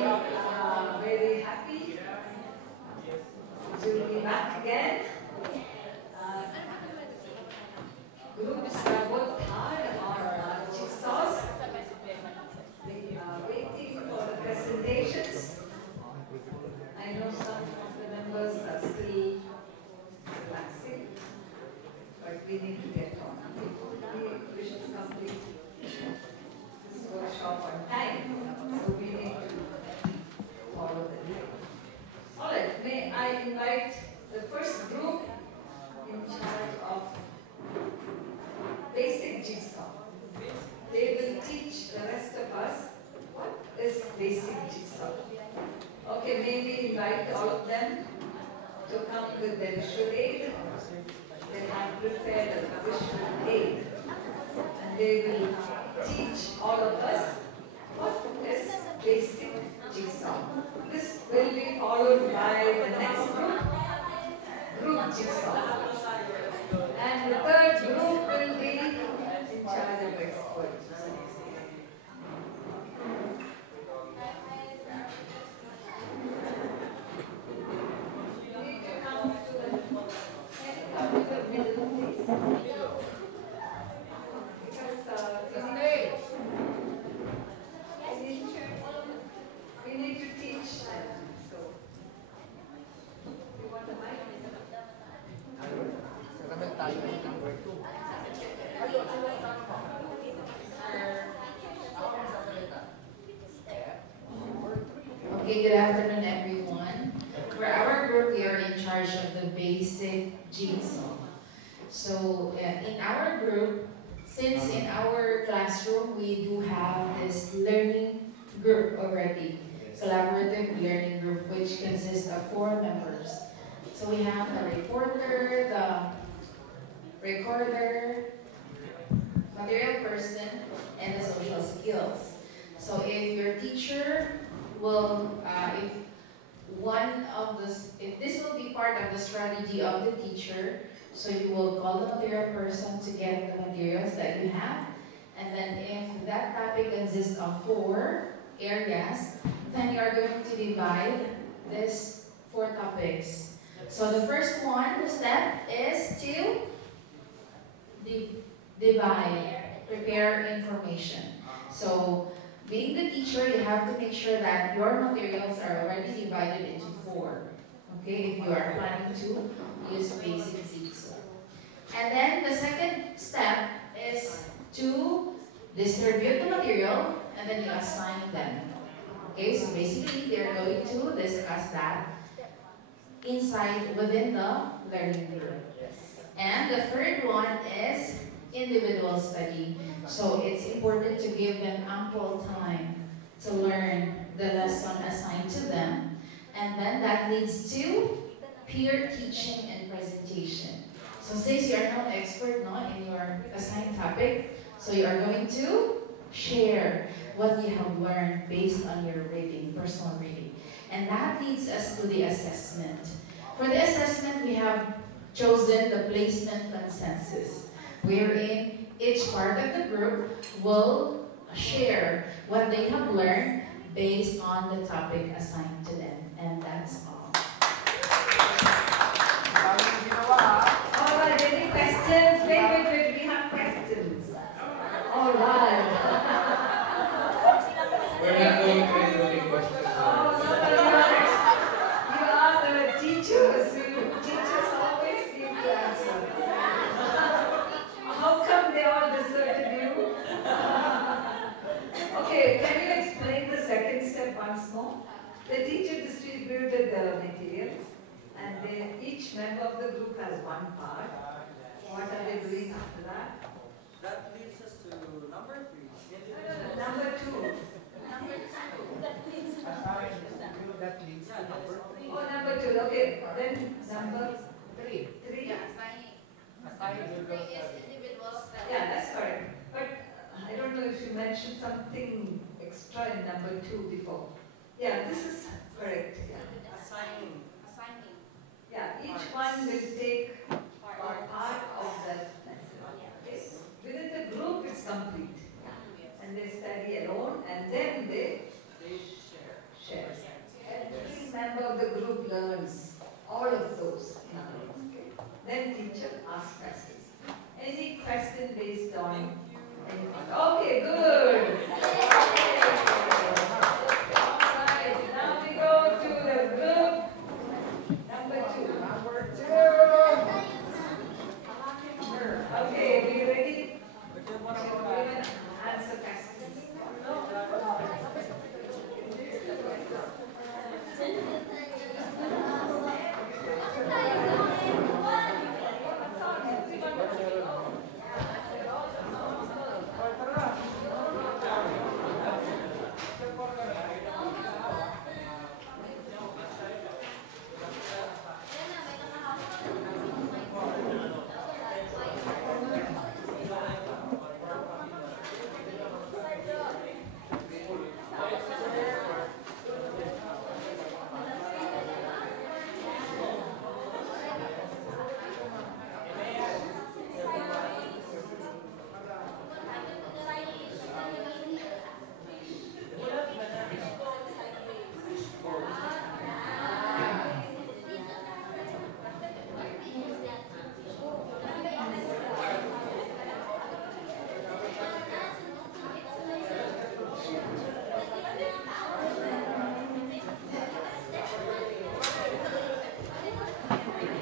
very happy to be back again. Groups have worked hard on jigsaws. They are waiting for the presentations. I know some of the members are still relaxing, but we need to get on. We should complete this workshop on time, so we need to follow the time. All right, may I invite the first group in charge of basic jigsaw. They will teach the rest of us what is basic jigsaw. Okay, may we invite all of them to come with their visual aid. They have prepared a visual aid, and they will teach all of us what is basic jigsaw. This will be followed by the next group jigsaw. And the third group will be in charge of expert. You need to come to the middle, please. Because we need to teach them. So, you want the mic? Okay, good afternoon everyone. For our group, we are in charge of the basic jigsaw. So in our group, since in our classroom we do have this learning group already, collaborative learning group, which consists of 4 members. So we have the reporter, the recorder, material person, and the social skills. So if your teacher will, if this will be part of the strategy of the teacher, so you will call the material person to get the materials that you have, and then if that topic consists of 4 areas, then you are going to divide these 4 topics. So the first one, the step is to divide, prepare information. So being the teacher, you have to make sure that your materials are already divided into 4. Okay, if you are planning to use basic jigsaw. And then the second step is to distribute the material and then you assign them. Okay, so basically they're going to discuss that within the learning group. And the third one is individual study. So it's important to give them ample time to learn the lesson assigned to them. And then that leads to peer teaching and presentation. So since you are not expert in your assigned topic, so you are going to share what you have learned based on your reading, personal reading. And that leads us to the assessment. For the assessment, we have chosen the placement consensus, wherein each part of the group will share what they have learned based on the topic assigned to them. And that's all. All right, any questions? Wait, we have questions. All right. We're not going to any questions. You are the teachers. Teachers always give the answer. How come they all deserted you? Okay, can you explain the second step once more? The teacher distributed the materials, and each member of the group has 1 part. What are they doing after that? That leads us to number 3. Number 2. That leads to number 3. Oh, number 2. Okay. Then number 3. 3? Yeah, assigning. 3 is individual study. Yeah, that's correct. But I don't know if you mentioned something extra in number 2 before. Yeah, this is correct. Yeah. Assigning. Yeah, each one will take part of that lesson. Okay? Within the group, it's complete. And they study alone, and then they They share. group learns all of those. Okay. Then teacher asks questions. Any question based on anything? Okay, good. Alright, now we go to the group number 2. Okay, we ready? Everyone answer questions.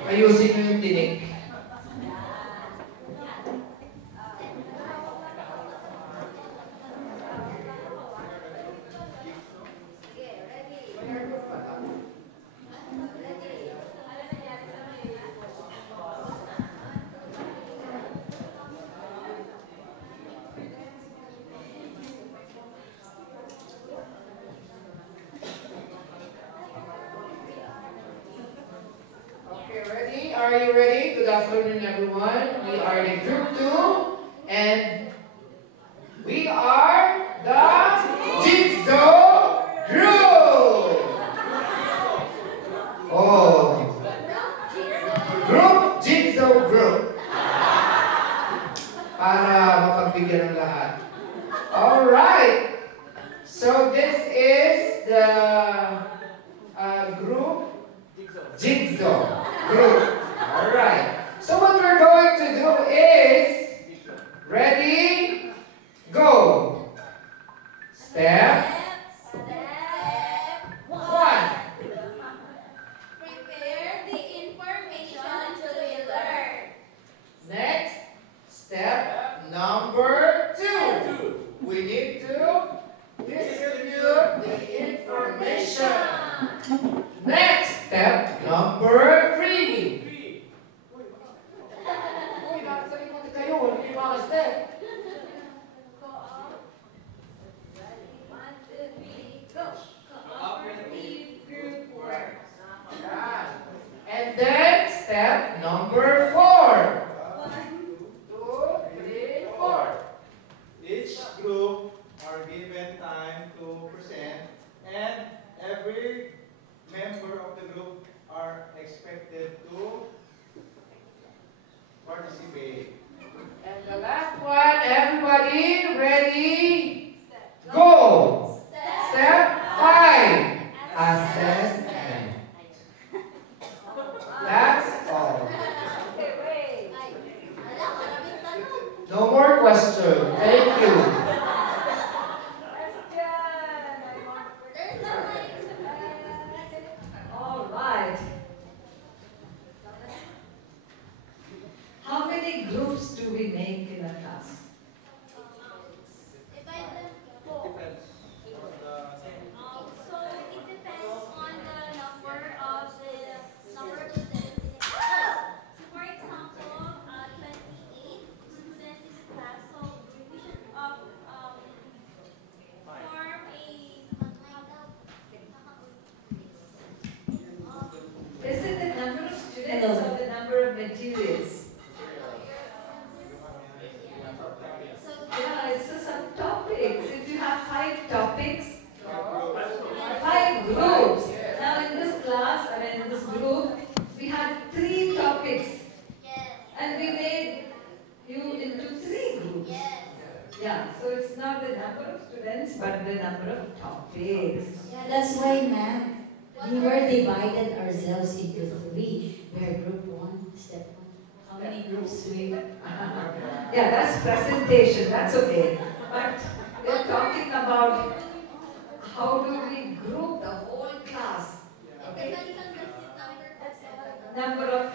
Ayusin nyo yung tinik. Are you ready? Good afternoon, everyone. We are the group 2, and we are the Jigsaw Group. Oh, Group Jigsaw Group. Para mapagbigyan ng lahat. All right. So this is the group Jigsaw Group. All right. So what we're going to do is, ready, go. Step 1. Prepare the information to be learned. Next, step number 2. We need to distribute the information. Next, step number 3. And then step number 4. 1, 2, 3, 4. Each group are given time to present, and every member of the group are expected to participate. And the last one, everybody ready? Go! Step 5. Assessment. That's all. No more questions. Thank you. All right. How many groups do we make in a class? So it depends on the number of students. So for example, 28 students in class, so we should form Is it the number of students or the number of materials? Yeah, it's the subtopics. If you have 5 topics, 5 groups. Now in this class, in this group, we had 3 topics. And we made you into 3 groups. Yeah, so it's not the number of students, but the number of topics. Yeah, that's why, ma'am, We were divided ourselves into three. We are group one, step one. How many groups we? Yeah, that's presentation, that's okay. But we're talking about how do we group the whole class. Okay? Number of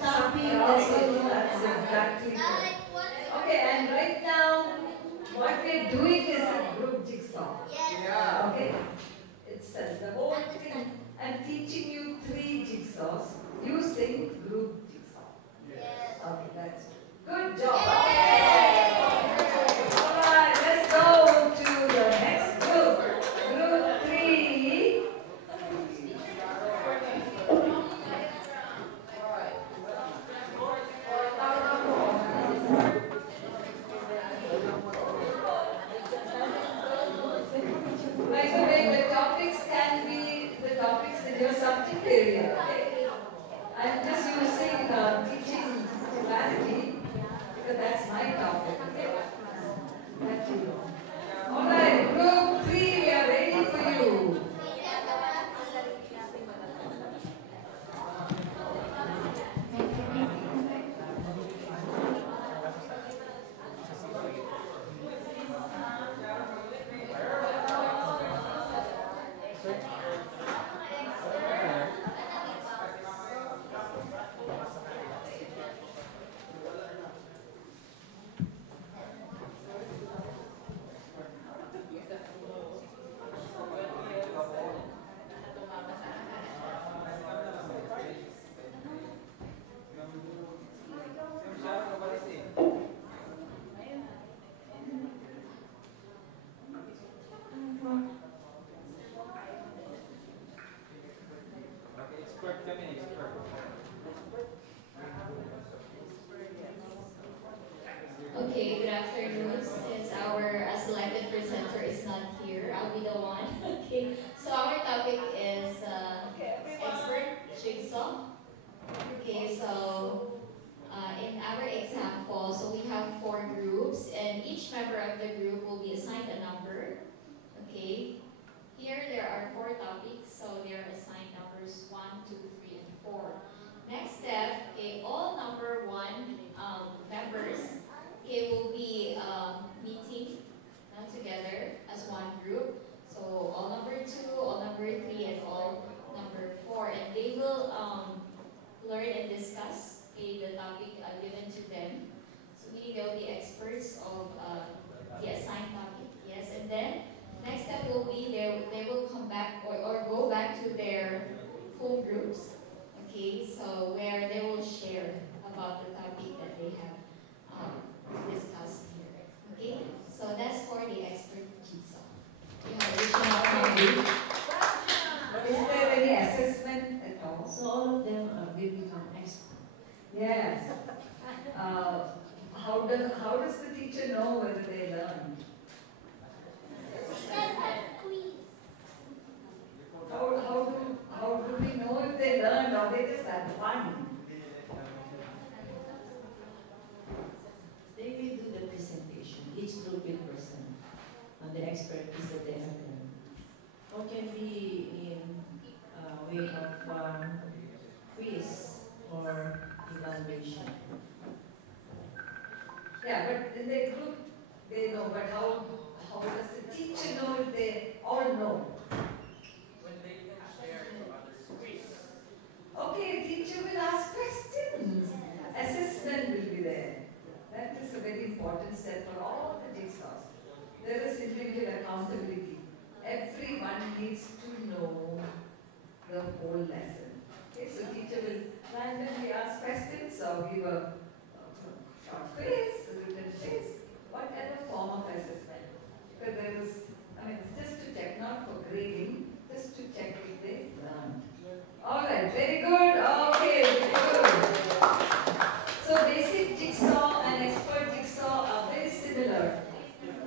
Topic, that's what that's exactly correct. Okay, and right now, what we're doing is a group jigsaw. Yeah. Okay? It's the whole thing. I'm teaching you 3 jigsaws using group jigsaw. Okay, that's good job. Alright, let's go to the next group. Group 3. By the way, the topics can be the topics in your subject area. Okay? I'm just using teaching humanity because that's my topic. Okay? Thank you. Alright, group 3, we are ready for you. Okay, good afternoon. Since our selected presenter is not here, I'll be the one. Okay, so our topic is expert jigsaw. Okay, so in our example, so we have 4 groups, and each member of the group will be assigned a number. Okay, here there are 4 topics, so they are assigned numbers 1, 2, 3, and 4. Next step, okay, all number 1 members will be meeting together as one group. So all number 2, all number 3, and all number 4, and they will learn and discuss the topic given to them. So meaning they will be experts of the assigned topic. Yes, and then next step will be they will come back or go back to their home groups. Okay, so where they will share about the topic that they have discussed here. Okay, so that's for the expert jigsaw. You have additional comment? Is there any assessment at all? So all of them will become experts. Yes. How does the teacher know whether they learned? How do we know if they learned or they just had fun? They will do the presentation. Each group will present on the expertise that they have done. Or can be in way of quiz or evaluation. Yeah, but in the group they know, but how does the teacher know if they all know? When they can share to others quiz. Okay, teacher will ask questions. Assessment will be there. That is a very important step for all the jigsaws. There is individual accountability. Everyone needs to know the whole lesson. Okay, so teacher will randomly ask questions or give a short quiz, a written quiz, whatever form of assessment. Because there is, it's just to check, not for grading, just to check if they learned. Alright, very good. Okay, good. So basic jigsaw and expert jigsaw are very similar.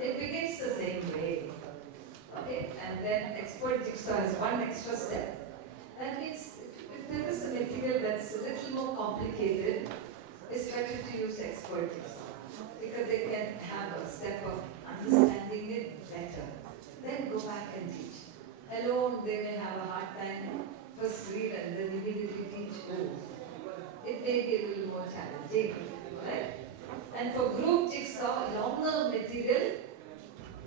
It begins the same way. Okay, and then expert jigsaw has one extra step. That means if there is a material that's a little more complicated, it's better to use expert jigsaw because they can have a step of understanding it better. Then go back and teach. Alone, they may have a hard time. First read and then immediately teach. It may be a little more challenging, right? And for group jigsaw, longer material,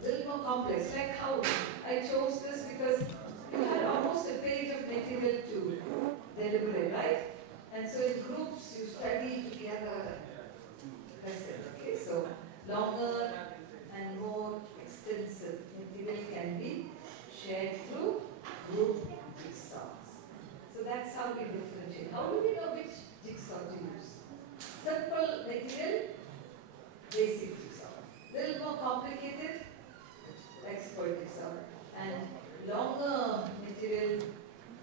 a little more complex. Like how I chose this because you had almost a page of material to deliberate, right? And so in groups, you study together. That's it, okay? So longer and more extensive material can be shared through group jigsaws. So that's how we differentiate. How do we know which jigsaw to use? Simple material, basic jigsaw. Little more complicated, expert jigsaw. And longer material,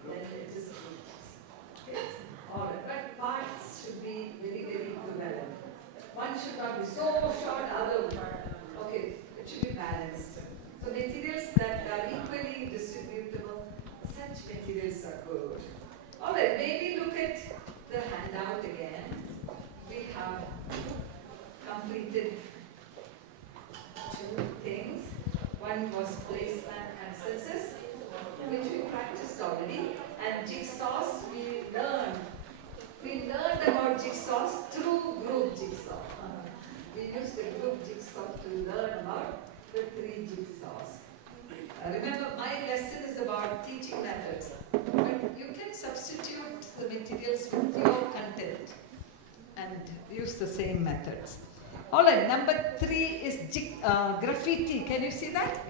then it is group jigsaw. Okay? Alright, but parts should be very, very equivalent. One should not be so short, other one. Okay, it should be balanced. So materials that are equally distributable, such materials are good. Alright, maybe look at the handout again. We have completed two things. One was placement and census, which we practiced already. And jigsaws, we learned about jigsaws through group jigsaw. We used the group jigsaw to learn about the 3 jigsaws. Remember, my lesson is about teaching methods, but you can substitute the materials with your content and use the same methods. Alright, number 3 is graffiti. Can you see that?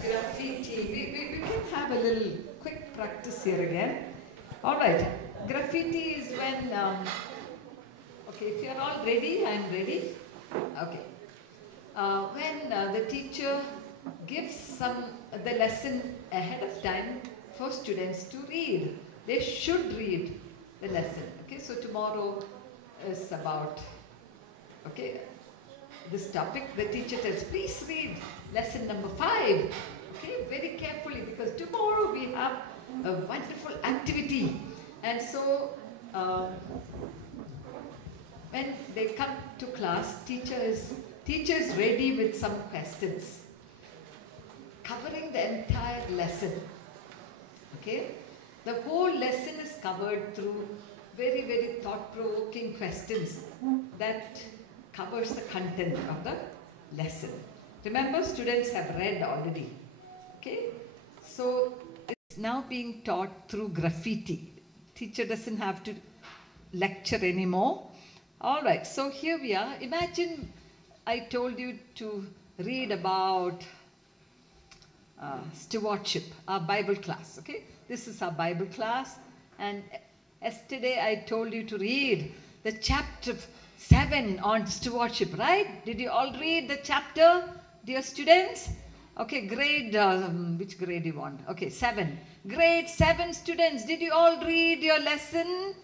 Graffiti. We can have a little quick practice here again. Alright, graffiti is when, okay, if you're all ready, I'm ready. Okay. When the teacher gives the lesson ahead of time for students to read. They should read the lesson. Okay, so tomorrow is about, okay, this topic. The teacher tells, please read lesson number 5. Okay, very carefully, because tomorrow we have a wonderful activity. And so, when they come to class, teacher is ready with some questions covering the entire lesson. Okay, the whole lesson is covered through very, very thought-provoking questions that covers the content of the lesson. Remember, students have read already. Okay, so it's now being taught through graffiti. Teacher doesn't have to lecture anymore. All right, so here we are. Imagine I told you to read about stewardship, our Bible class, okay? This is our Bible class, and yesterday I told you to read the chapter 7 on stewardship, right? Did you all read the chapter, dear students? Okay, grade, which grade do you want? Okay, 7. Grade 7 students, did you all read your lesson?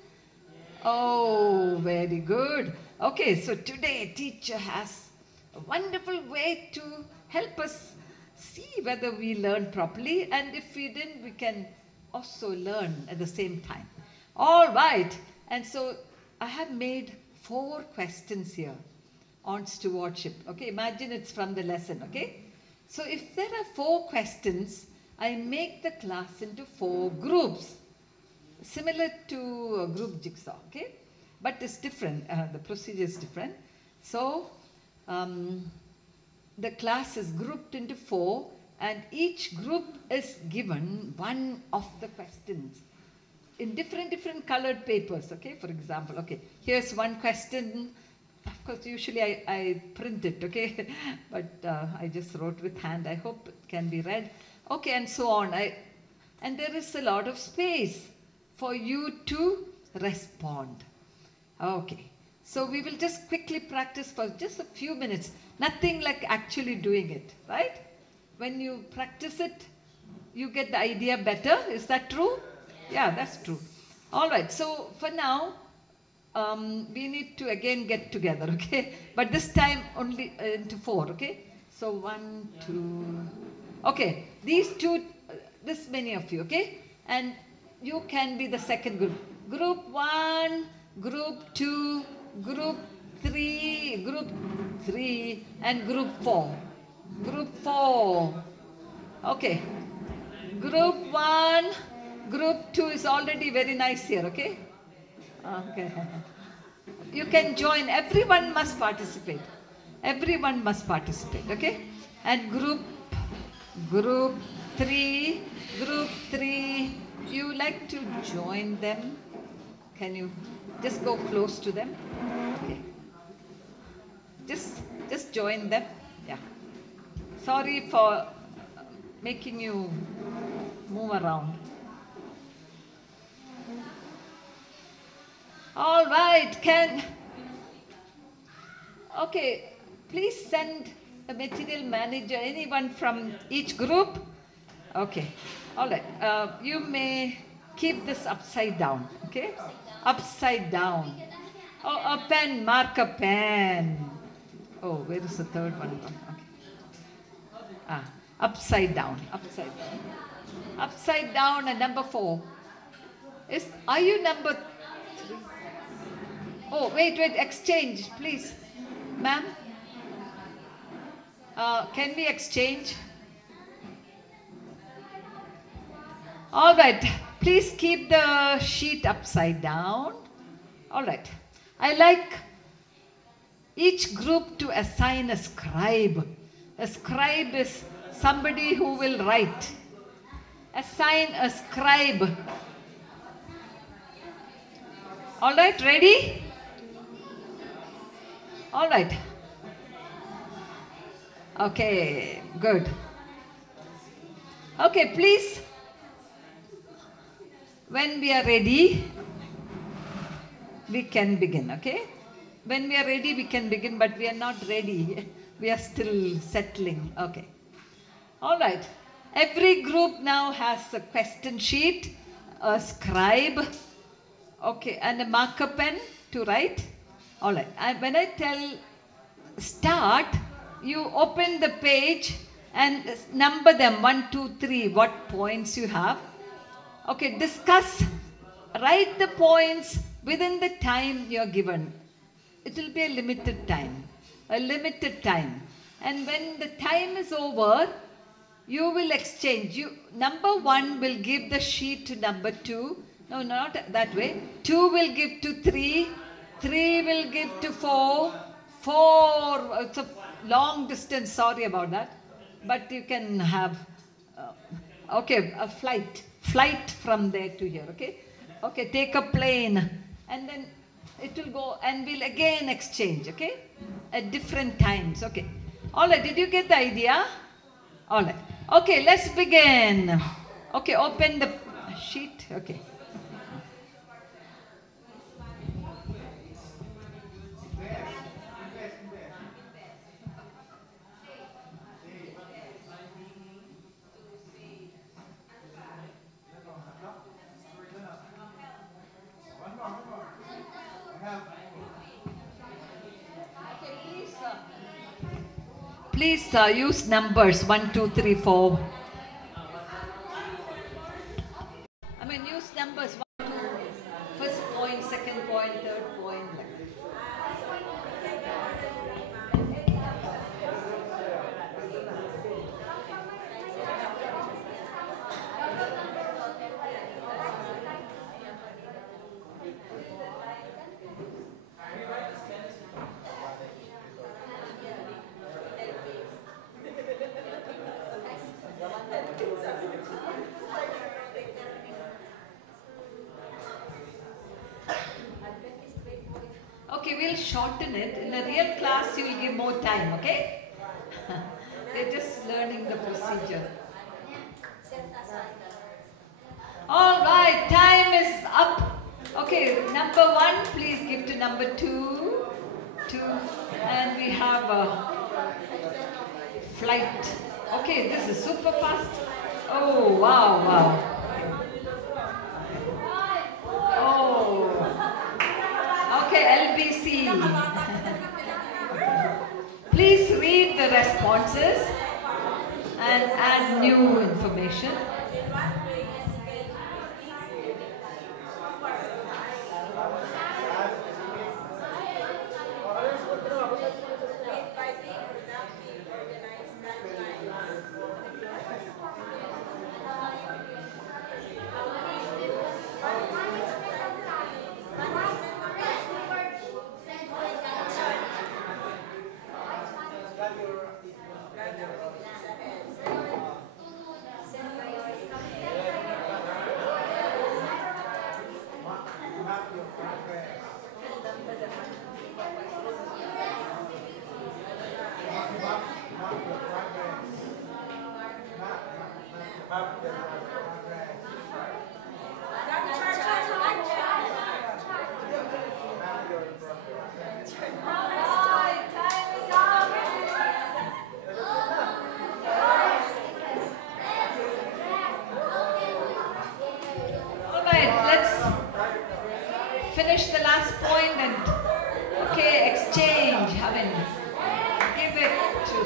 Oh, very good. Okay, so today teacher has a wonderful way to help us see whether we learn properly, and if we didn't, we can also learn at the same time. All right, and so I have made 4 questions here on stewardship. Okay, imagine it's from the lesson, okay? So if there are 4 questions, I make the class into 4 groups, similar to a group jigsaw, okay? But it's different, the procedure is different. So, the class is grouped into 4, and each group is given one of the questions in different colored papers, okay? For example, okay, here's one question. Of course, usually I print it, okay? But I just wrote with hand. I hope it can be read. Okay, and so on. And there is a lot of space for you to respond. Okay, so we will just quickly practice for just a few minutes. Nothing like actually doing it, right? When you practice it, you get the idea better. Is that true? Yeah, that's true. All right, so for now, we need to again get together, okay? But this time only into 4, okay? So 1, 2, okay, these 2, this many of you, okay? And you can be the second group. Group 1, group 2, group 3, and group 4. Group 4. Okay. Group 1, Group 2 is already very nice here, okay? Okay. You can join. Everyone must participate. Everyone must participate, okay? And group 3, you like to join them? Can you just go close to them? Okay. Just join them. Yeah. Sorry for making you move around. All right, okay, please send a material manager, anyone from each group. Okay, all right, you may keep this upside down, okay? Upside down. Oh, a pen, mark a pen. Oh, where is the third one? Okay. Upside down, upside down. Upside down and number 4. Are you number 3? Oh, wait, exchange, please. Ma'am? Can we exchange? All right, please keep the sheet upside down. All right. I like each group to assign a scribe. A scribe is somebody who will write. Assign a scribe. All right, ready? All right. Okay, good. Okay, please, when we are ready, we can begin, okay? When we are ready, we can begin, but we are not ready. We are still settling, okay. All right. Every group now has a question sheet, a scribe, okay, and a marker pen to write. All right. When I tell start, you open the page and number them 1, 2, 3, what points you have. Okay, discuss, write the points within the time you are given. It will be a limited time. And when the time is over, you will exchange. Number 1 will give the sheet to number 2. No, not that way. 2 will give to 3. 3 will give to 4. 4, it's a long distance, sorry about that. But you can have, okay, a flight from there to here, okay? Okay, take a plane and then it will go and we'll again exchange, okay? At different times, okay? All right, did you get the idea? All right. Okay, let's begin. Okay, open the sheet, okay. Please use numbers 1, 2, 3, 4. I mean, use numbers 1, 2, first point, second point, third point. Okay, we'll shorten it. In a real class, you will give more time, okay? They're just learning the procedure. All right, time is up. Okay, number 1, please give to number 2. 2, and we have a flight. Okay, this is super fast. Oh, wow. Oh. Okay, LBC. Please read the responses and add new information. Alright, let's finish the last point and exchange. I mean, give it to.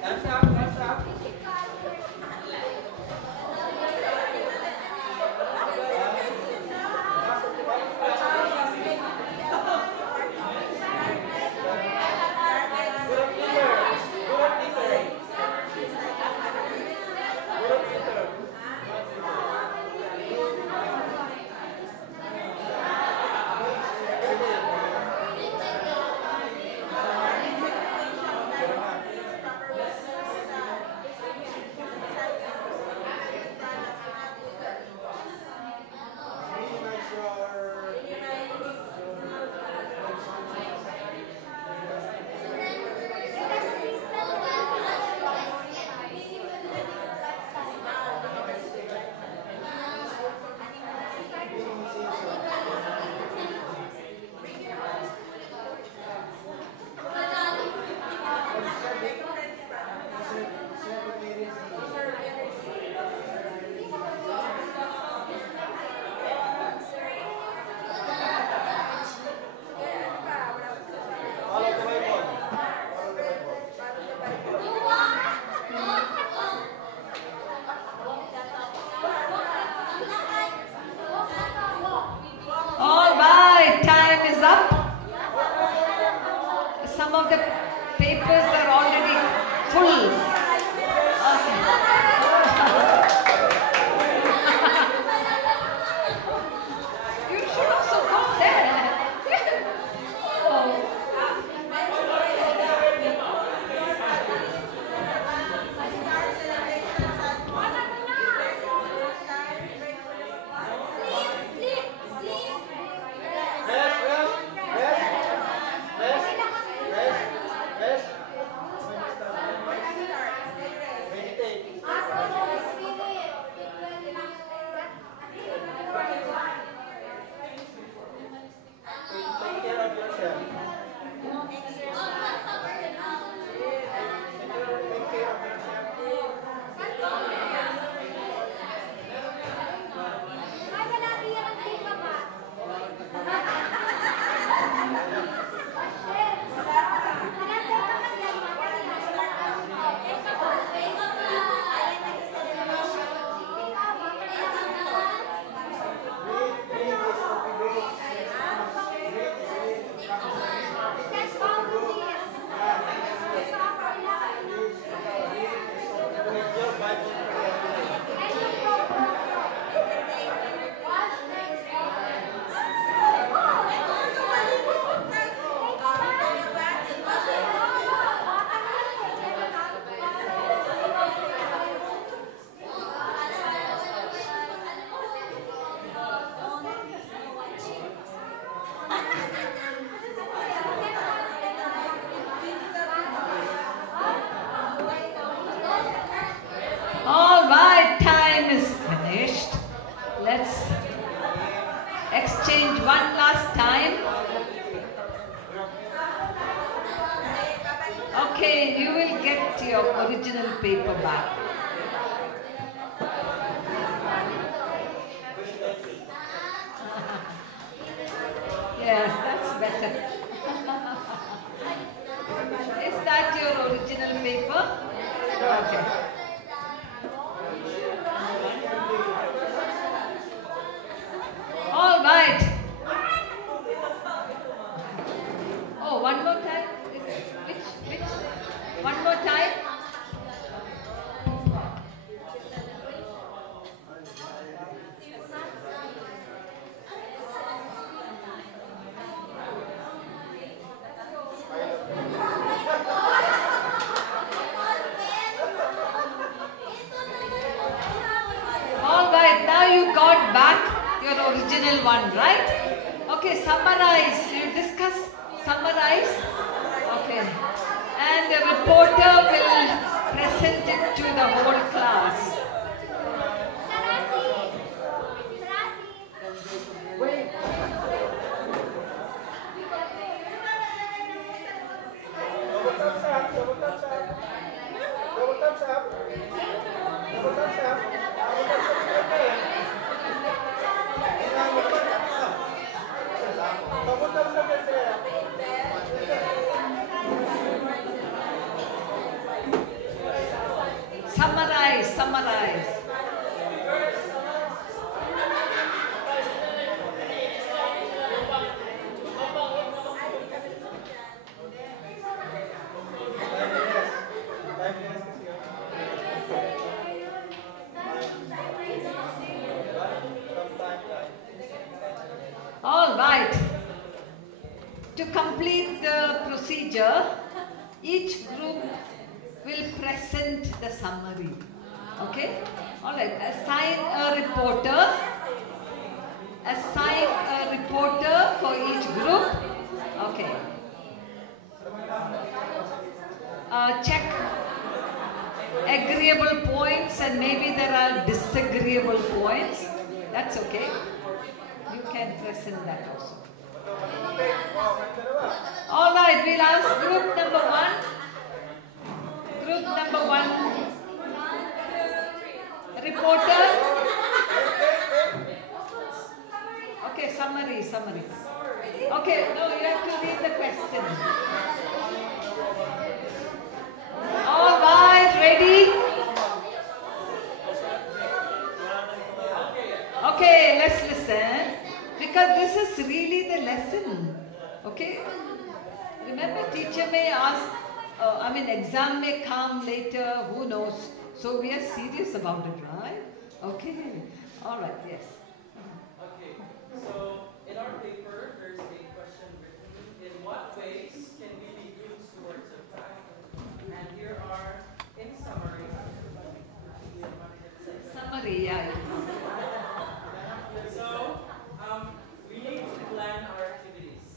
Thumbs up, thumbs up. All right, time is up. Some of the papers are already full. You should also go there. All right, time is finished. Let's exchange one last time. Okay, you will get your original paper back. Yes, that's better. Is that your original paper? Okay. All right. Oh, one more time. Which? One more time. All right. Now you got back your original one, right? Okay, summarize. You discuss, summarize. Okay. And the reporter will present it to the whole class. Summarize. All right. To complete the procedure, each group will present the summary. Okay? All right. Assign a reporter. Assign a reporter for each group. Okay. Check agreeable points and maybe there are disagreeable points. That's okay. You can present that also. All right, we'll ask group number one. Group number one. Reporter. Okay, summary. Okay, no, you have to read the question. All right, ready? Okay, let's listen. Because this is really the lesson. Okay? Remember, teacher may ask, exam may come later, who knows? So we are serious about it, right? Okay. All right, yes. Okay, so in our paper, there's a question written, in what ways can we be good stewards of time? And here are, in summary, Yeah. So, we need to plan our activities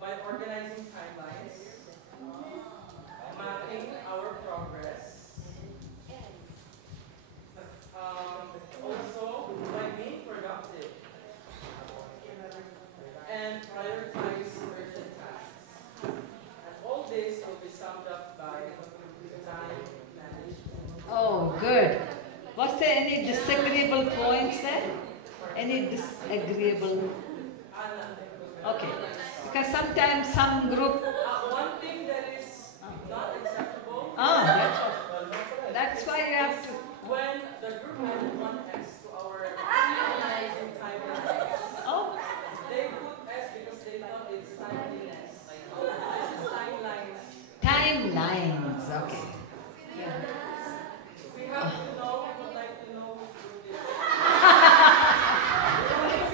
by organizing timelines, mapping our progress, also by being productive, and prioritize urgent tasks. And all this will be summed up by time management. Oh, good. Was there any disagreeable points there? Any disagreeable? Okay. Because sometimes some group... One thing that is not acceptable... That's why you have to... When the group added one S to our organizing timelines, they put S because they thought it's timeliness. This is timelines. Timelines, okay. We have to know, we would like to know whose group it is.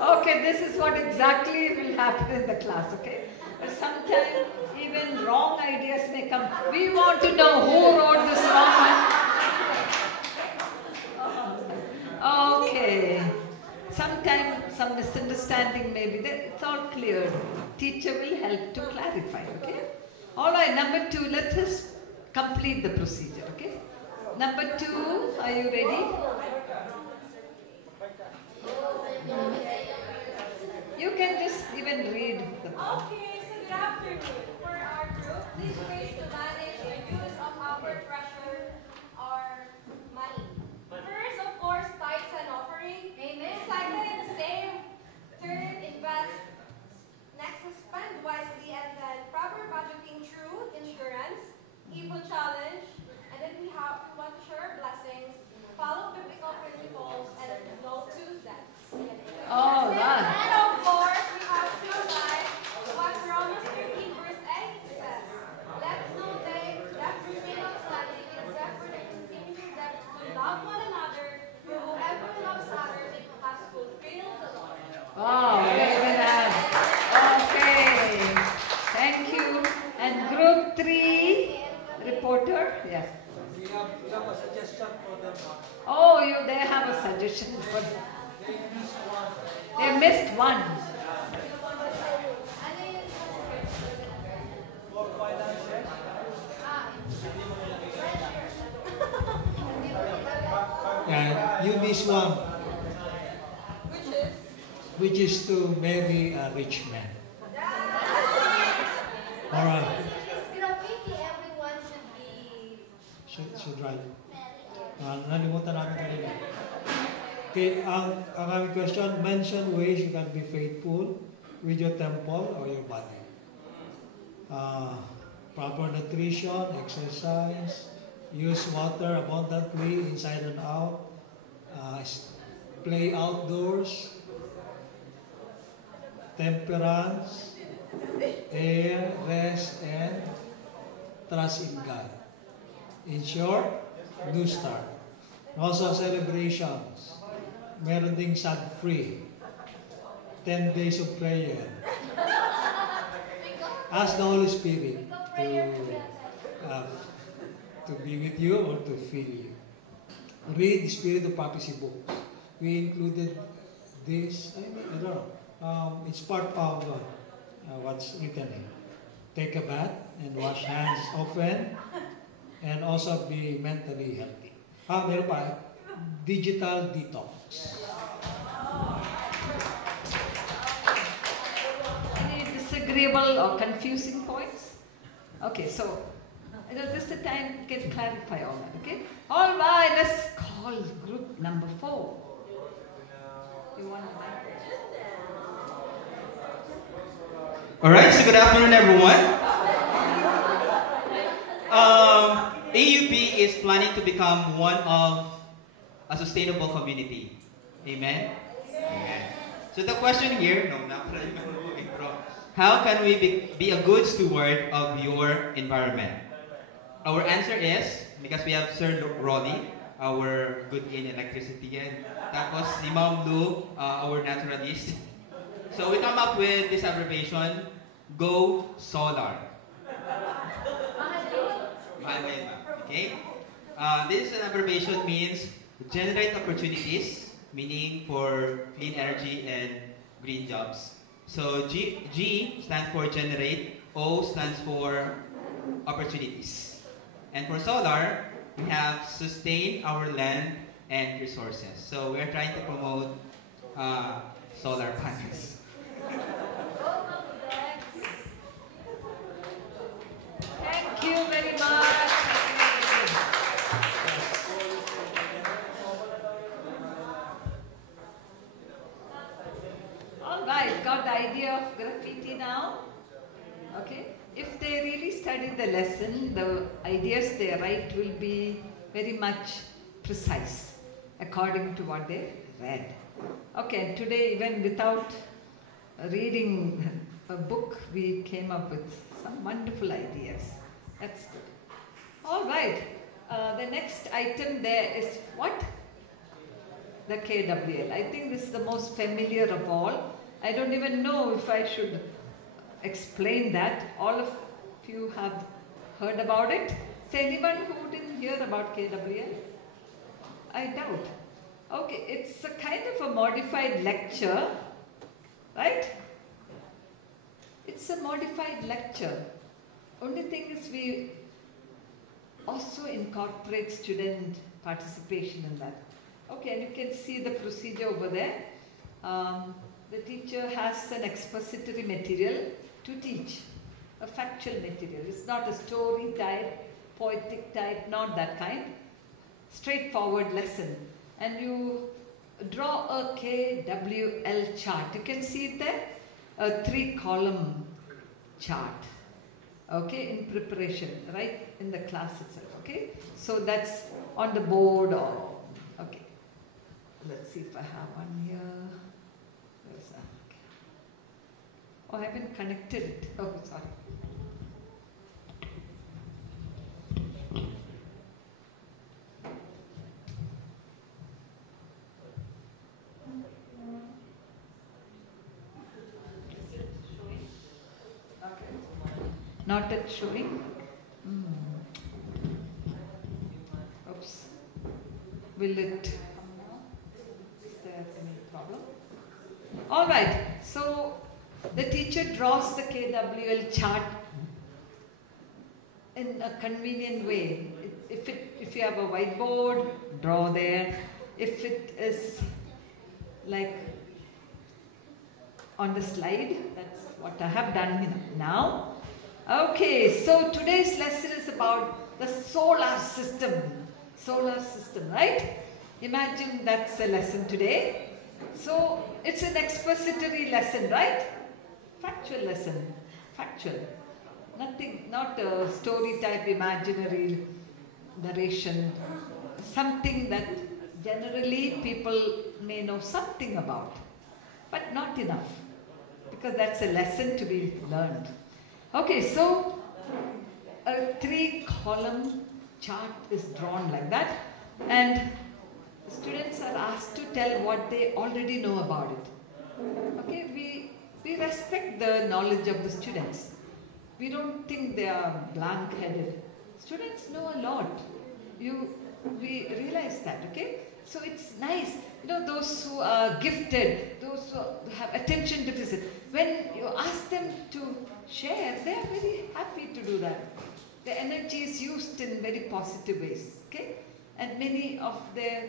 Okay, this is what exactly will happen in the class, okay? But sometimes even wrong ideas may come. We want to know who wrote this wrong one. Okay. Sometimes some misunderstanding may be there. It's all cleared. Teacher will help to clarify, okay? All right, number 2, let us complete the procedure, okay? Number 2, are you ready? You can just even read the poem. Okay, so good afternoon. For our group, these ways to manage the use of our treasure are money. First, of course, tithes and offering. Amen. Second, save, third, invest. Next is spend wisely, and then proper budgeting through insurance, evil challenge, and then we want to share blessings, follow biblical principles, and no to debts. All right. And of course, we have to like what Romans 13 verse 8 says. Let no debt remain outstanding except for the continuing debt to love one another, for whoever loves others has fulfilled the law. Wow, very nice. Okay. Thank you. And group 3, reporter? Yes. We have a suggestion for them. Oh, they have a suggestion for them. They missed one. For finances. You miss one. Which is to marry a rich man. All right. It's graffiti, everyone should be... Should write. Nalimutan namin kanina. Okay, ang aming question, mention ways you can be faithful with your temple or your body. Proper nutrition, exercise, use water abundantly inside and out, play outdoors, temperance, air, rest, and trust in God. In short, new start. Also celebrations. Meron ding sad-free. 10 days of prayer. Ask the Holy Spirit to be with you or to fill you. Read the Spirit of Prophecy books. We included this, I don't know. It's part of what's written in. Take a bath and wash hands often and also be mentally healthy. Meron pa, digital detox. Any disagreeable or confusing points? Okay, so this is the time we can clarify all that, okay? All right, let's call group number 4. You want to All right, so good afternoon, everyone. AUP is planning to become one of a sustainable community. Amen? Amen. So the question here, how can we be a good steward of your environment? Our answer is, because we have Sir Ronnie, our good in electricity, and tapos si Ma'am Lou, our naturalist. So we come up with this abbreviation, Go Solar. Okay? This abbreviation means generate opportunities, meaning for clean energy and green jobs. So G stands for generate, O stands for opportunities. And for solar, we have sustain our land and resources. So we're trying to promote solar panels. Thank you very much. All right, got the idea of graffiti now? Okay. If they really study the lesson, the ideas they write will be very much precise according to what they read. Okay, and today even without reading a book, we came up with some wonderful ideas. That's good. All right, the next item there is what? The KWL. I think this is the most familiar of all. I don't even know if I should explain that. All of you have heard about it. Is anyone who didn't hear about KWL? I doubt. Okay, it's a kind of a modified lecture, right? It's a modified lecture. Only thing is we also incorporate student participation in that. Okay, and you can see the procedure over there. The teacher has an expository material to teach, a factual material. It's not a story type, poetic type, not that kind. Straightforward lesson. And you draw a KWL chart. You can see it there, a 3-column chart. Okay, in preparation, right in the class itself. Okay, so that's on the board or okay. Let's see if I have one here. Where's that? Okay. Oh, I haven't connected it. Oh, sorry. Not yet showing. Oops. Will it come now? Is there any problem? All right. So the teacher draws the KWL chart in a convenient way. If you have a whiteboard, draw there. If it is like on the slide, that's what I have done now. Okay, so today's lesson is about the solar system. Solar system, right? Imagine that's the lesson today. So it's an expository lesson, right? Factual lesson. Factual. Nothing, not a story type, imaginary narration. Something that generally people may know something about, but not enough, because that's a lesson to be learned. Okay, so a 3-column chart is drawn like that, and students are asked to tell what they already know about it. Okay, we respect the knowledge of the students. We don't think they are blank-headed. Students know a lot. We realize that, okay? So it's nice. You know, those who are gifted, those who have attention deficit, when you ask them to share, they are very happy to do that. The energy is used in very positive ways, okay? And many of their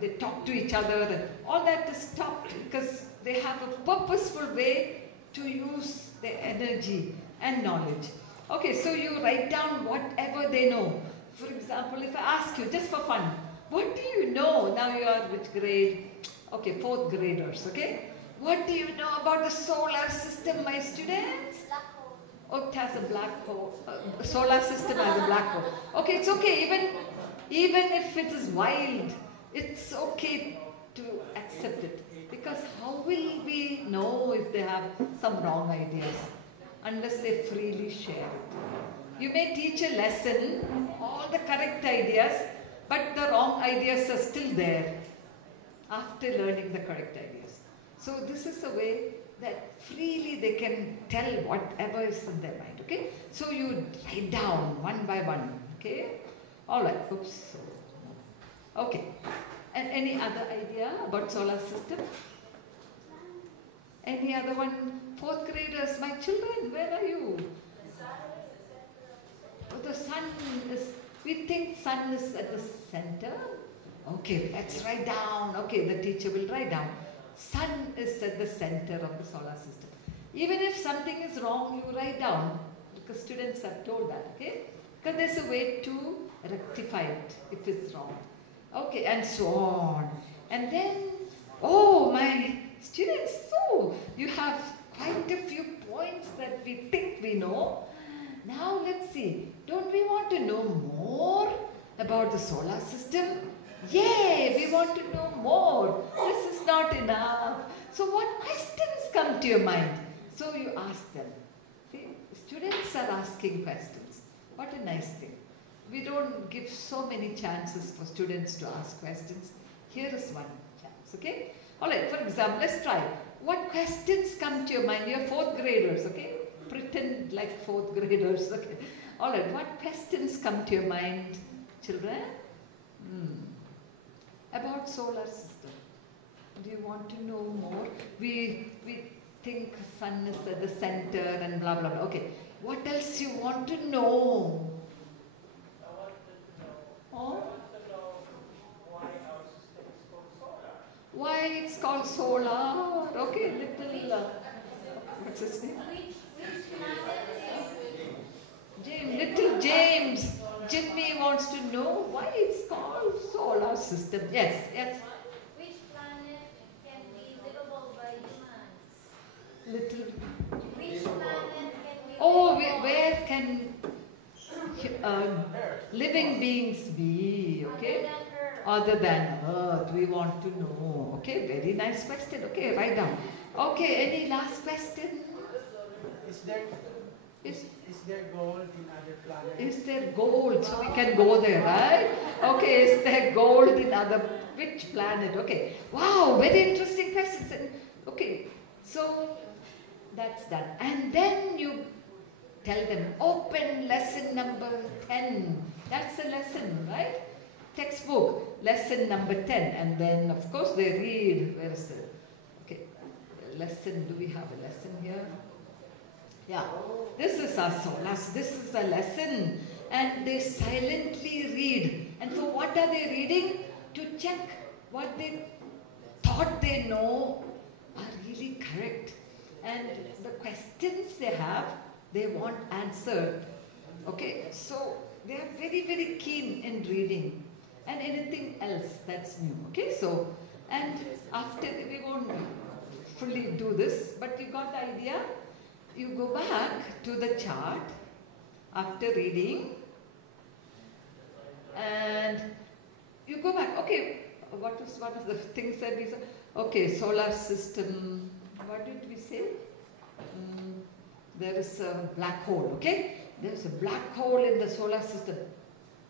they talk to each other, and all that is stopped because they have a purposeful way to use their energy and knowledge. Okay, so you write down whatever they know. For example, if I ask you, just for fun, what do you know? Now you are which grade? Okay, 4th graders, okay? What do you know about the solar system, my students? Black hole. Oh, it has a black hole. Solar system has a black hole. Okay, it's okay. Even if it is wild, it's okay to accept it. Because how will we know if they have some wrong ideas? Unless they freely share it. You may teach a lesson, all the correct ideas, but the wrong ideas are still there after learning the correct ideas. So this is a way that freely they can tell whatever is in their mind, okay? So you write down one by one, okay? All right, oops. Okay. And any other idea about solar system? Any other one? 4th graders, my children, where are you? Oh, the sun is, we think sun is at the center. Okay, let's write down. Okay, the teacher will write down. Sun is at the center of the solar system. Even if something is wrong, you write down, because students have told that, okay? Because there's a way to rectify it if it's wrong. Okay, and so on. And then, oh, my students, so you have quite a few points that we think we know. Now let's see, don't we want to know more about the solar system? Yay, we want to know more. This is not enough. So what questions come to your mind? So you ask them. See, students are asking questions. What a nice thing. We don't give so many chances for students to ask questions. Here is one chance, okay? Alright, for example, let's try. What questions come to your mind? You're 4th graders, okay? Pretend like 4th graders, okay? Alright, what questions come to your mind, children? About solar system. Do you want to know more? We think sun is at the center and blah, blah, blah. Okay, what else you want to know? Oh? Why it's called solar? Okay, little, what's his name? James, little James. Jimmy wants to know why it's called solar system. Yes, yes. Which planet can be livable by humans? Little. Which planet can be Oh, livable? where can living beings be? Okay. Other than Earth, we want to know. Okay, very nice question. Okay, write down. Okay, any last question? Is there gold in other planets? Is there gold? So we can go there, right? Okay, is there gold in which planet? Okay. Wow, very interesting questions. Okay, so that's done. And then you tell them, open lesson number 10. That's a lesson, right? Textbook, lesson number 10. And then, of course, they read. Where is the, okay, lesson, do we have a lesson here? Yeah, this is our solas, this is a lesson. And they silently read. And so what are they reading? To check what they thought they know are really correct. And the questions they have they want answered. Okay, so they are very, very keen in reading and anything else that's new. Okay, so, and after, we won't fully do this, but you got the idea? You go back to the chart after reading and you go back. Okay, what was one of the things that we saw? Okay, solar system, what did we say? There is a black hole, okay? There is a black hole in the solar system.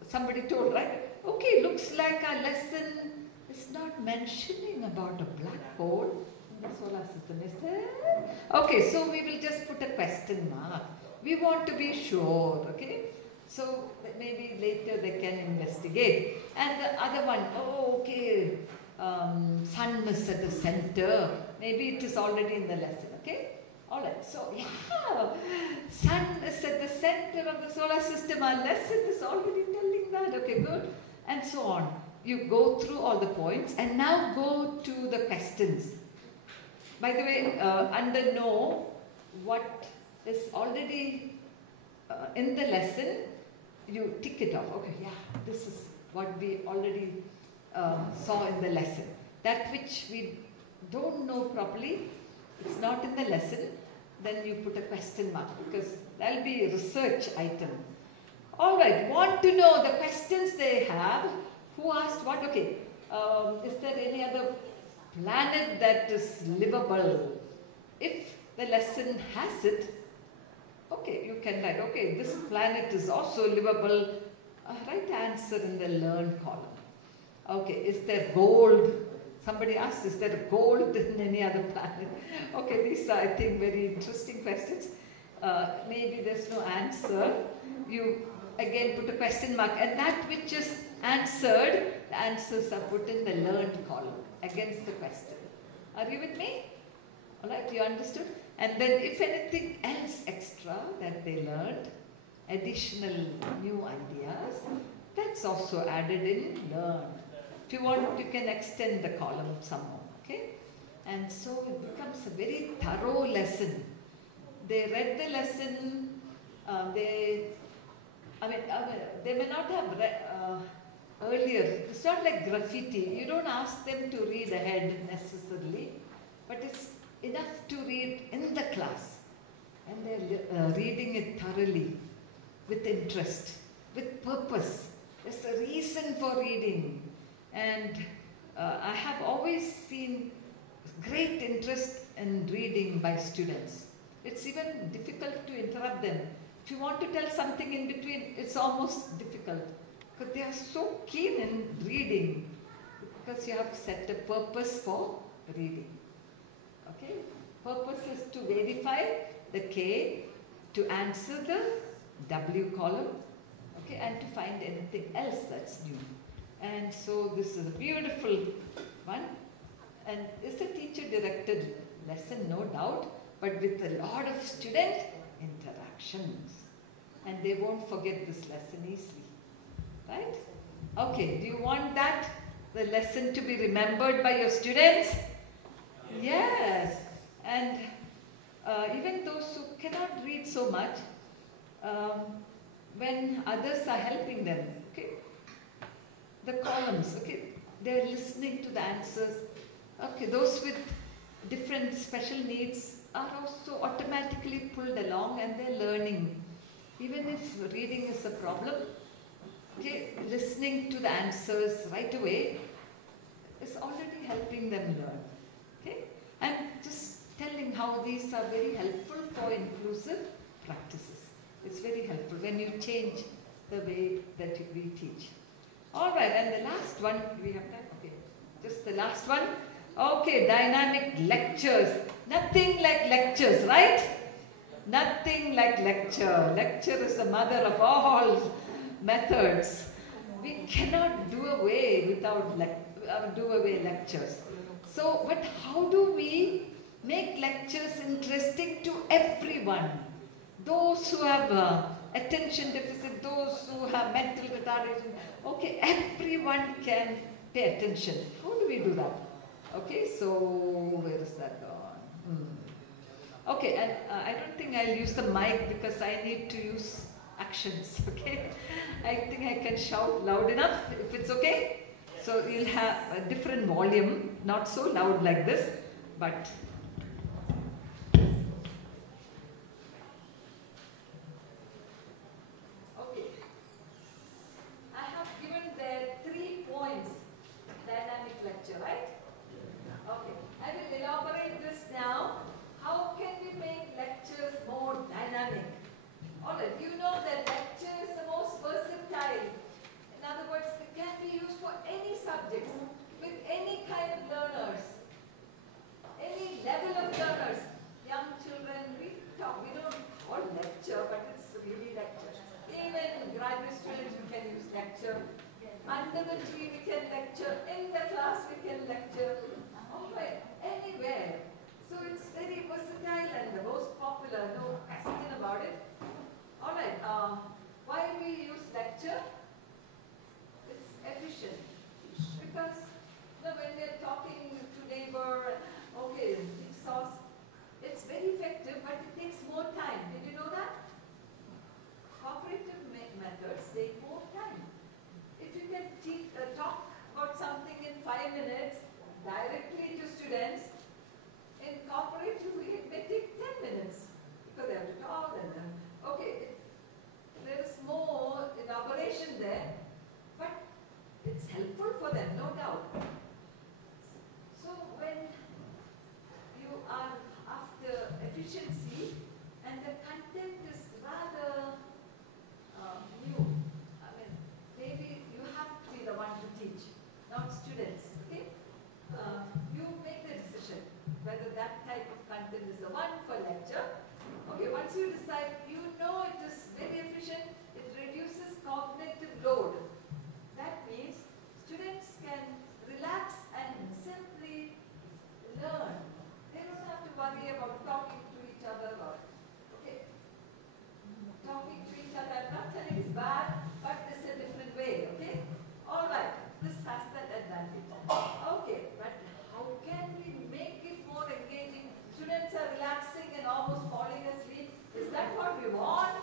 Somebody told, right? Okay, looks like our lesson is not mentioning about a black hole in the solar system, is there? Okay, so we will just put a question mark. We want to be sure, okay? So maybe later they can investigate. And the other one, oh, okay, sun is at the center. Maybe it is already in the lesson, okay? Alright, so yeah, sun is at the center of the solar system. Our lesson is already telling that. Okay, good. And so on. You go through all the points and now go to the questions. By the way, under no, what is already in the lesson, you tick it off. Okay, yeah, this is what we already saw in the lesson. That which we don't know properly, it's not in the lesson, then you put a question mark because that will be a research item. Alright, want to know the questions they have. Who asked what? Okay, is there any other planet that is livable? If the lesson has it, okay, you can write, okay, this planet is also livable. Write answer in the learn column. Okay, is there gold? Somebody asked, is there gold in any other planet? Okay, these are, I think, very interesting questions. Maybe there's no answer. You again put a question mark, and that which is answered, the answers are put in the learned column against the question. Are you with me? Alright, you understood? And then if anything else extra that they learned, additional new ideas, that's also added in learn. If you want, you can extend the column some more, okay? And so it becomes a very thorough lesson. They read the lesson, they may not have read earlier. It's not like graffiti. You don't ask them to read ahead necessarily, but it's enough to read in the class. And they're reading it thoroughly, with interest, with purpose. There's a reason for reading. And I have always seen great interest in reading by students. It's even difficult to interrupt them. If you want to tell something in between, it's almost difficult. Because they are so keen in reading. Because you have set a purpose for reading. Okay? Purpose is to verify the K, to answer the W column, okay, and to find anything else that's new. And so this is a beautiful one. And it's a teacher-directed lesson, no doubt, but with a lot of student interactions. And they won't forget this lesson easily. Right? Okay, do you want that, the lesson to be remembered by your students? Yes. And even those who cannot read so much, when others are helping them, okay, the columns, okay, they're listening to the answers. Okay, those with different special needs are also automatically pulled along and they're learning. Even if reading is a problem, okay, listening to the answers right away is already helping them learn. Okay, and just telling how these are very helpful for inclusive practices. It's very helpful when you change the way that we teach. All right, and the last one, we have time? Okay, just the last one. Okay, dynamic lectures. Nothing like lectures, right? Nothing like lecture. Lecture is the mother of all methods. We cannot do away without lectures. So, but how do we make lectures interesting to everyone? Those who have attention deficit, those who have mental retardation. Okay, everyone can pay attention. How do we do that? Okay, so where is that gone? Okay, and I don't think I'll use the mic because I need to use actions, okay? I think I can shout loud enough if it's okay. So you'll have a different volume, not so loud like this, but okay. I have given there 3 points dynamic lecture, right? Okay. I will elaborate this now. How can we make lectures more dynamic? Alright, you know that lecture is the most versatile. In other words, it can be used for any subjects, with any kind of learners, any level of learners. Young children, we don't call lecture, but it's really lecture. Even graduate students, we can use lecture. Under the tree, we can lecture. In the class, we can lecture. Alright, anywhere. So it's very versatile and the most popular, no question about it. Alright, why we use lecture? It's efficient. Because when we're talking to neighbor, okay, sauce, it's very effective, but it takes more time. Did you know that? Cooperative methods take more time. If you can talk about something in 5 minutes directly to students, in cooperative it may take 10 minutes because they have to talk and then, okay, there is more elaboration there, but it's helpful for them, no doubt. So when you are after efficiency and the content is rather new, I mean, maybe you have to be the one to teach, not students, okay? You make the decision whether that type of content is the one for lecture. Okay, once you decide, you know it is very efficient, it reduces cognitive load. That means students can relax and simply learn. They don't have to worry about talking to each other or, okay, talking to each other. I'm not telling it's bad, but it's a different way, okay? Alright, this has that advantage. Okay, but how can we make it more engaging? Students are relaxing and almost falling asleep. Is that what we want?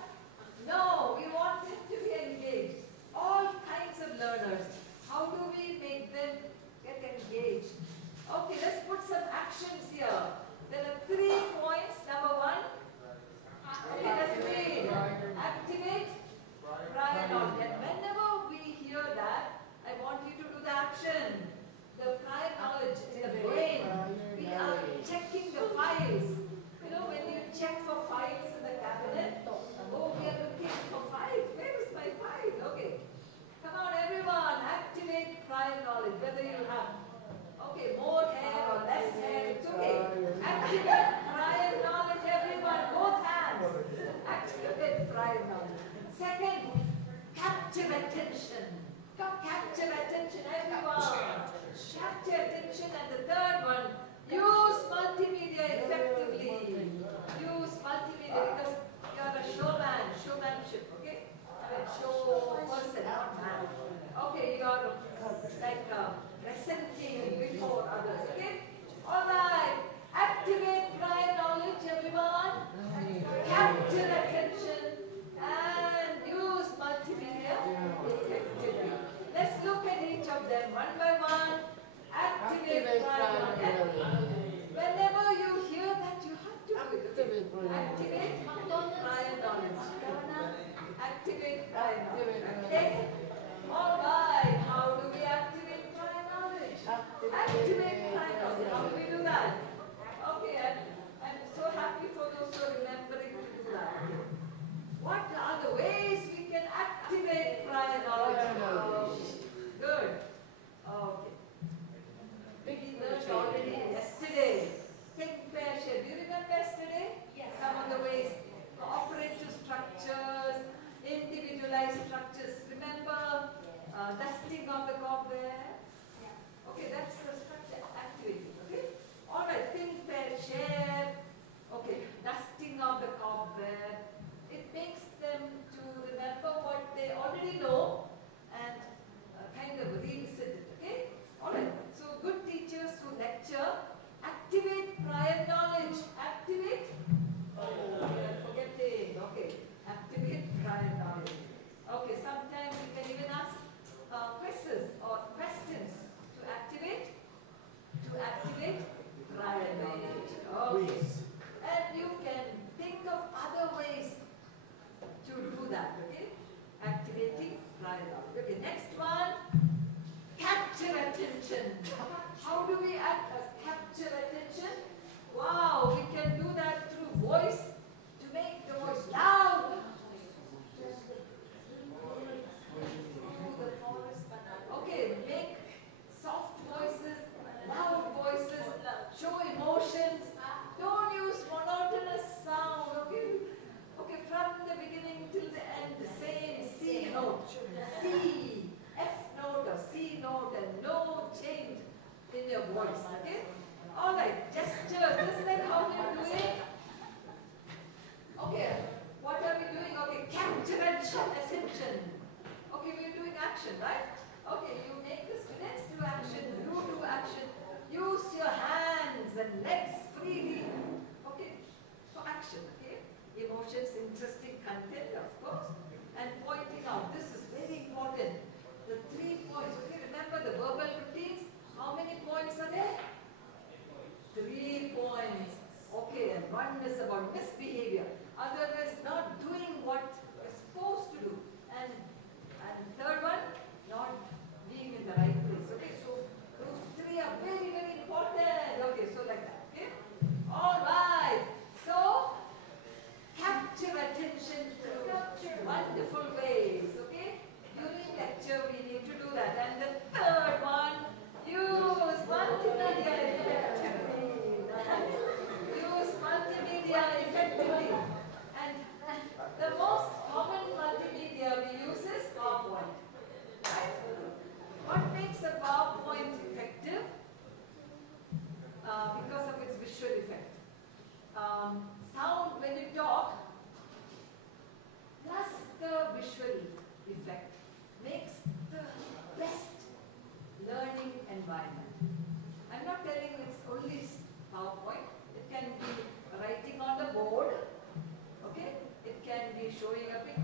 No, we want them to be engaged. All kinds of learners. How do we make them get engaged? Okay, let's put some actions here. There are 3 points. Number 1. Okay, let's read. Activate prior knowledge. And whenever we hear that, I want you to do the action. The prior knowledge in the brain. We are checking the files. You know, when you check for files in the cabinet, oh, we are looking for files. Where is my file? Okay. Come on, everyone. Activate prior knowledge. Whether you have, okay, more hair or less hair, it's okay. Activate prior knowledge, everyone. Both hands. Activate prior knowledge. Second, captive attention. Come, capture attention, everyone. Capture attention. And the third one, use multimedia effectively. Use multimedia because you are a showman, showmanship, okay? I mean, show person, not man. Okay, you are like presenting before others, okay? Alright, activate prior knowledge, everyone. Capture attention and use multimedia effectively. Let's look at each of them one by one. Activate prior knowledge. Whenever you hear that, you have to do it. Okay? Activate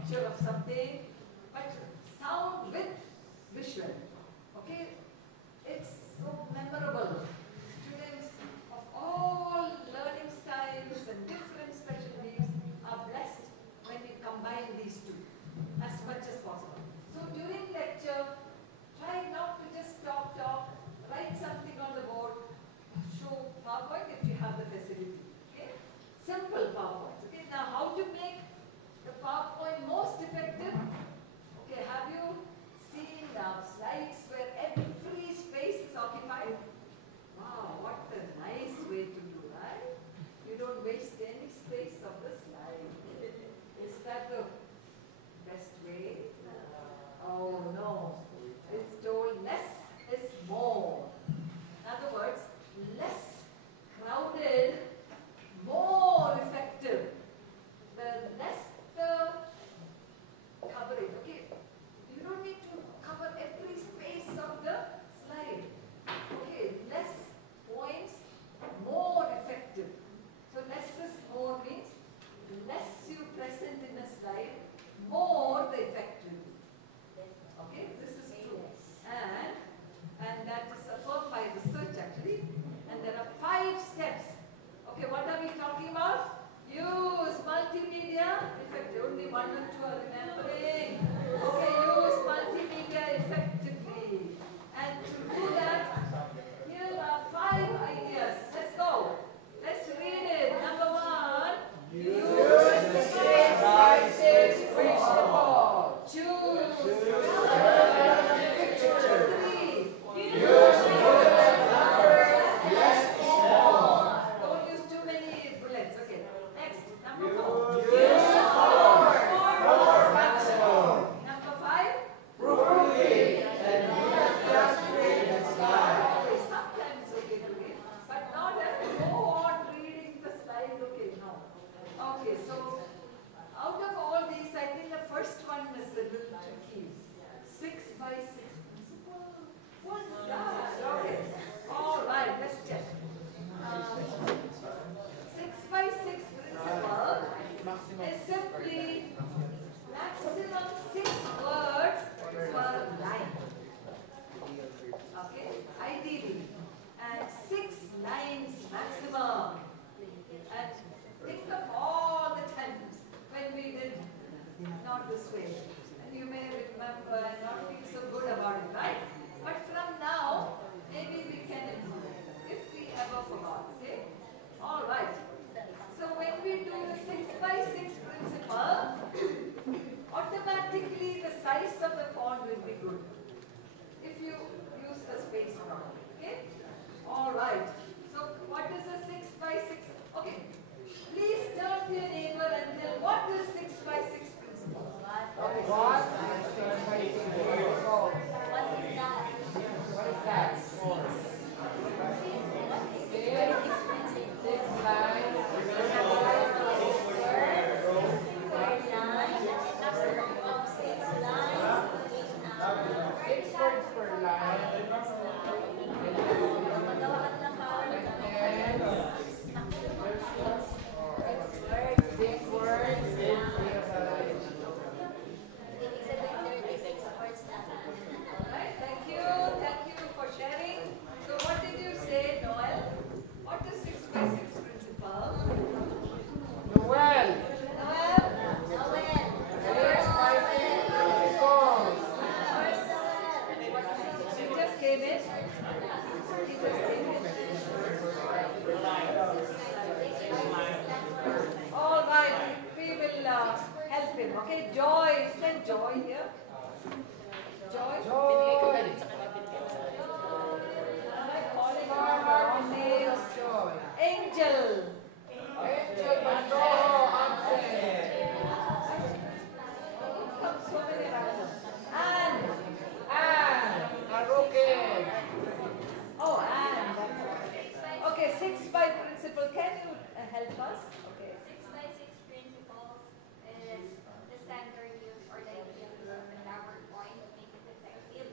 picture of something, but sound with visual. Okay? It's so memorable. Students of all learning styles and different special needs are blessed when we combine these two as much as possible. So during lecture, try not to just talk, write something on the board, show PowerPoint if you have the facility. Okay? Simple PowerPoint. Okay? Now how to make the PowerPoint most effective? Okay, have you seen slides where every space is occupied? Wow, what a nice way to do, right? You don't waste any space of the slide. Is that the best way? Oh no. It's told less is more. In other words, less crowded, more effective. The less the coverage, okay? You don't need to cover every space of the slide. Okay, less points, more effective. So less is more means less you present in a slide, more the effect will be. Okay, this is true. And that is affirmed by research actually. And there are 5 steps. Okay, what are we talking about? Use multimedia effectively. Only 1 or 2 are remembering. Okay, use multimedia effectively. And to do that, here are 5 ideas. Let's go. Let's read it. Number 1. Use the 6x6 principle. Choose. 3. Use don't use too many bullets. Okay. Next, number 4. Use Number 5. Proofread. Sometimes okay to read, but not go on reading the slides. Okay, no. Okay, so out of all these, I think the first one is a little tricky. 6x6 principle. What's that? Okay. All right, let's check. 6x6 principle is simply maximum 6 words per line. Okay, ideally. And 6 lines maximum. And think of all the times when we did not this way. And you may remember and not feel so good about it, right? But from now, maybe we can improve if we ever forgot, okay? All right. So when we do the 6x6 principle, automatically the size of the font will be good if you use the space properly, okay? All right. So what is a 6x6? Okay. Please turn to your neighbor and tell what is 6x6 principle. Okay. What is 6x6 principle? What is that? 6 lines. 6 words per line. Alright, thank you for sharing. So what did you say, Noel? What is 6x6 principle? Noel. Noel? He just came in. All right, we will help him. Okay, Joy. Is there Joy here? Joy? Joy. Calling her wrong names. Joy. Angel. Angel, but no absent. Come so many random. Anne. Aruke. Oh, Anne. That's right. Okay, 6 by principle. Can you help us? Okay. 6x6 principles is the standard use or the idea of the PowerPoint to make it effective.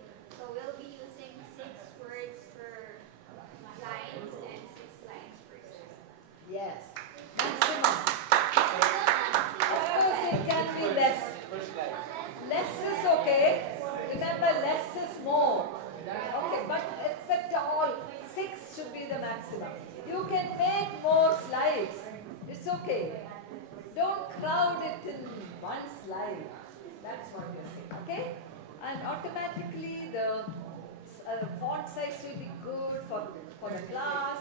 it in one slide. That's what you're saying, okay? And automatically the font size will be good for the class,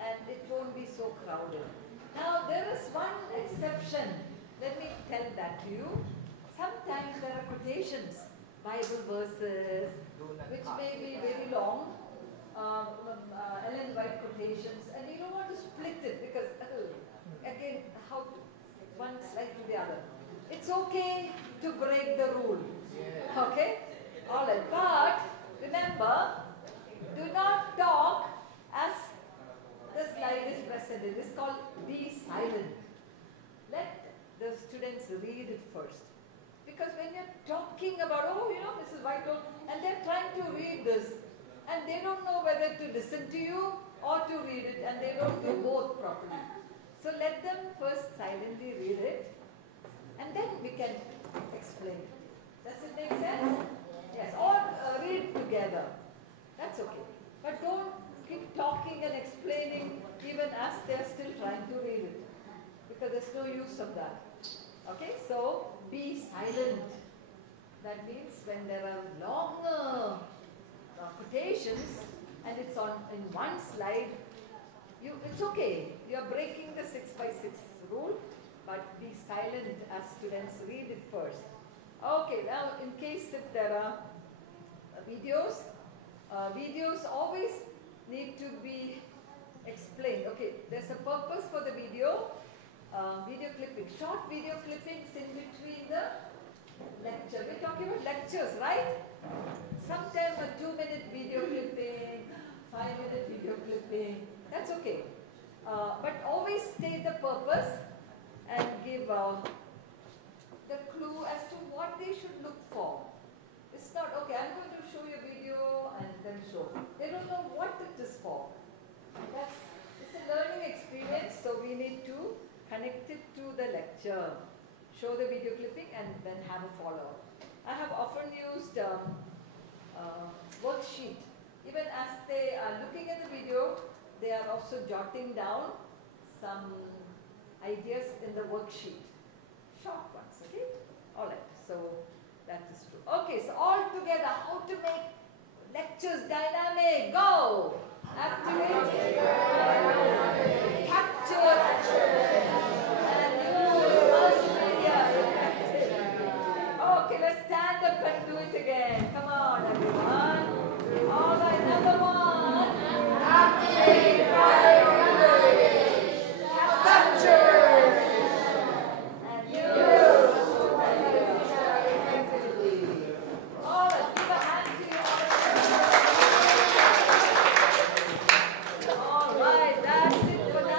and it won't be so crowded. Now there is one exception. Let me tell that to you. Sometimes there are quotations, Bible verses, which may be very long, Ellen White quotations, and you don't want to split it because, again, how one slide to the other. It's okay to break the rule. Okay? Alright, but remember, do not talk as the slide is presented. This is called be silent. Let the students read it first. Because when you're talking about, oh, you know, Mrs. White, and they're trying to read this, and they don't know whether to listen to you or to read it, and they don't do both properly. So let them first silently read it, and then we can explain it. Does it make sense? Yes, or read together. That's okay. But don't keep talking and explaining even as they're still trying to read it, because there's no use of that. Okay, so be silent. That means when there are longer quotations and it's in one slide, it's okay. You're breaking the 6 by 6 rule, but be silent as students read it first. Okay, now in case if there are videos, videos always need to be explained. Okay, there's a purpose for the video. Video clipping, short video clippings in between the lecture. We're talking about lectures, right? Sometimes a 2-minute video clipping, 5-minute video clipping, that's okay. But always state the purpose and give the clue as to what they should look for. It's not, okay, I'm going to show you a video and then show. They don't know what it is for. It's a learning experience, so we need to connect it to the lecture. Show the video clipping and then have a follow-up. I have often used worksheet. Even as they are looking at the video, they are also jotting down some ideas in the worksheet. Short ones, okay? Alright, so that is true. Okay, so all together, how to make lectures dynamic? Go! Activate, capture, and use multimedia. Okay, let's stand up and do it again. Come on, everyone. All right, number 1. Activate, capture, and use multimedia effectively. All right, give a hand to your all right, that's it for now.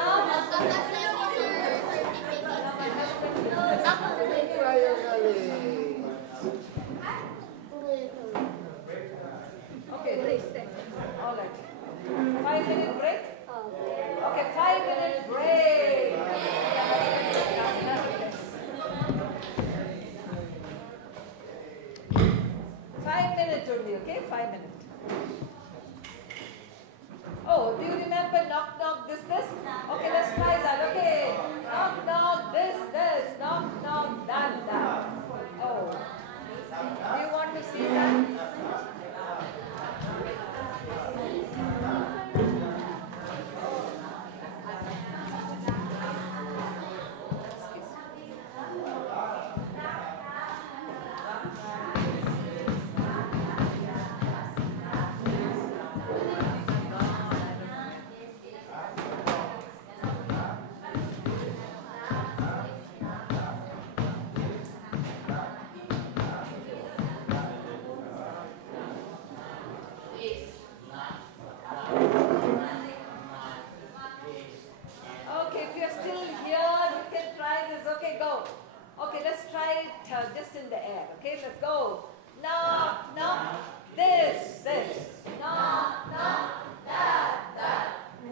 Okay, break. All right. 5-minute break? Okay, 5-minute break. 5 minutes only, okay? 5 minutes. Oh, do you remember knock, knock, this? Okay, let's try that, okay? Knock, knock, this, knock, knock, that. Oh. Do you want to see that? Okay, if you're still here, you can try this. Okay, go. Okay, let's try it just in the air. Okay, let's go. Knock, knock, this. Knock, knock, that.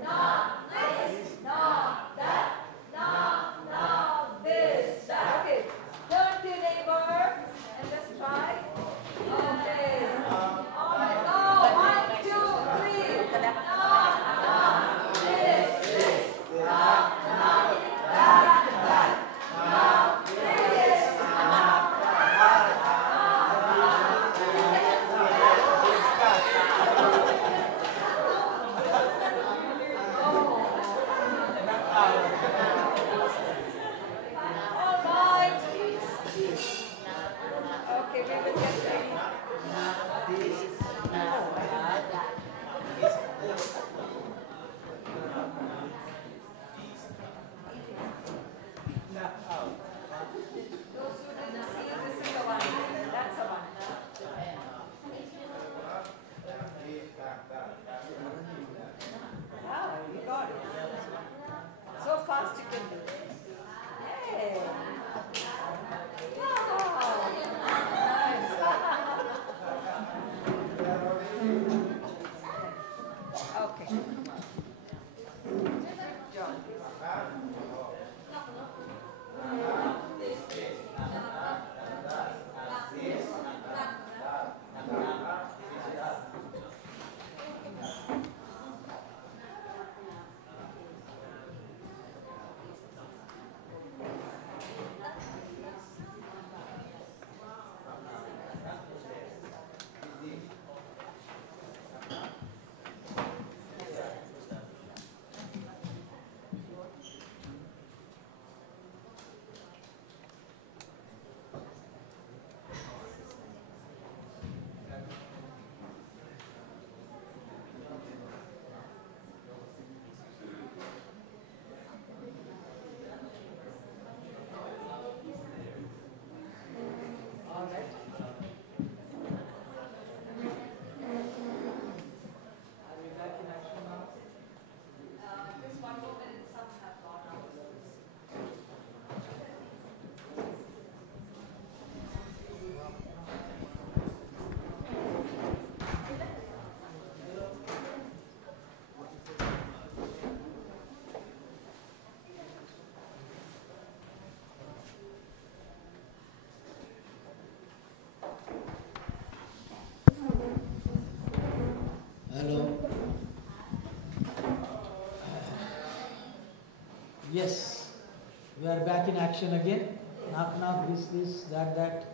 Knock, this. Knock, that. Knock, this, that. Okay, turn to your neighbor and let's try. Okay. All right, go. 1, 2, 3. Knock, knock, this. Knock, knock, that. Knock, this. in action again. Knock, knock, this, that, that.